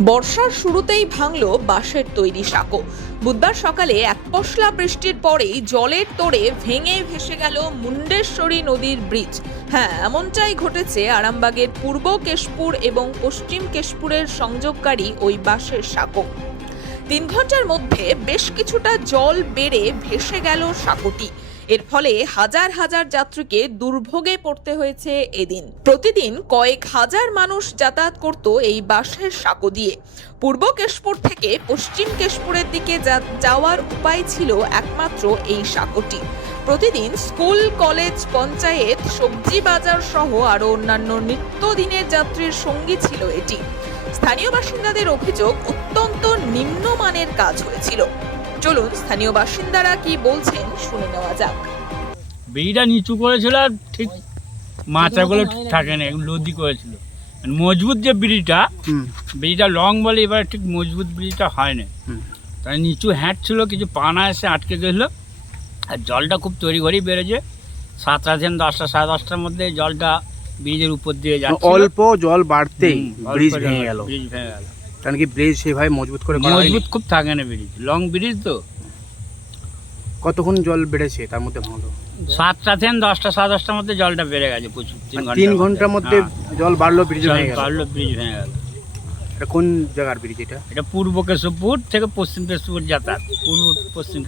বর্ষার শুরুতেই ভাঙল বাঁশের তৈরি সাঁকো। বুধবার সকালে এক পশলা বৃষ্টির পরেই জলের তোড়ে ভেঙে ভেসে গেল মুন্ডেশ্বরী নদীর ব্রিজ। হ্যাঁ এমনটাই ঘটেছে আরামবাগের পূর্ব কেশপুর এবং পশ্চিম কেশপুরের সংযোগকারী ওই বাঁশের সাঁকো। তিন ঘণ্টার মধ্যে বেশ কিছুটা জল বেড়ে ভেসে গেল সাঁকোটি। এর ফলে হাজার হাজার যাত্রীকে দুর্ভোগে পড়তে হয়েছে এদিন। প্রতিদিন কয়েক হাজার মানুষ যাতায়াত করত এই বাসের সাঁকো দিয়ে। পূর্ব কেশপুর থেকে পশ্চিম কেশপুরের দিকে যাওয়ার উপায় ছিল একমাত্র এই সাঁকোটি। প্রতিদিন স্কুল, কলেজ, পঞ্চায়েত, সবজি বাজার সহ আরও অন্যান্য নিত্যদিনের যাত্রীর সঙ্গী ছিল এটি। স্থানীয় বাসিন্দাদের অভিযোগ, অত্যন্ত নিম্নমানের কাজ হয়েছিল। চলুন স্থানীয় বাসিন্দারা কি বলছেন শুনে নেওয়া যাক। বেড়িটা নিচু করেছিল আর ঠিক মাথাগুলো ঠিক থাকে না লদি করেছিল। মজবুত যে হুম। ব্রিজটা লং বলে এবার ঠিক মজবুত ব্রিজটা হয় না। তাই নিচু হ্যাট ছিল কিছু পানা এসে আটকে গেছিল। আর জলটা খুব তৈরি ঘরেই বেড়েছে। সাতটা থেকে দশটা সাড়ে দশটার মধ্যে জলটা ব্রিজের উপর দিয়ে যাচ্ছে অল্প জল বাড়তেই ব্রিজ ভেঙে গেল। ব্রিজ ভেঙে গেল। কারণ কি ব্রিজ সেভাবে মজবুত করে মজবুত খুব থাকে না ব্রিজ লং ব্রিজ তো। কতক্ষণ জল বেড়েছে তার মধ্যে ভাঙলো? সাতটা থেকে দশটা সাড়ে দশটার মধ্যে জলটা বেড়ে গেছে প্রচুর তিন মানে ঘণ্টার মধ্যে। হ্যাঁ, জল বাড়লো ব্রিজ ভেঙে গেল। বাড়লো ব্রিজ ভেঙে গেল। এটা কোন জায়গার ব্রিজ এটা? এটা পূর্ব কেশবপুর থেকে পশ্চিম কেশবপুর যাতায়াত। পূর্ব পশ্চিম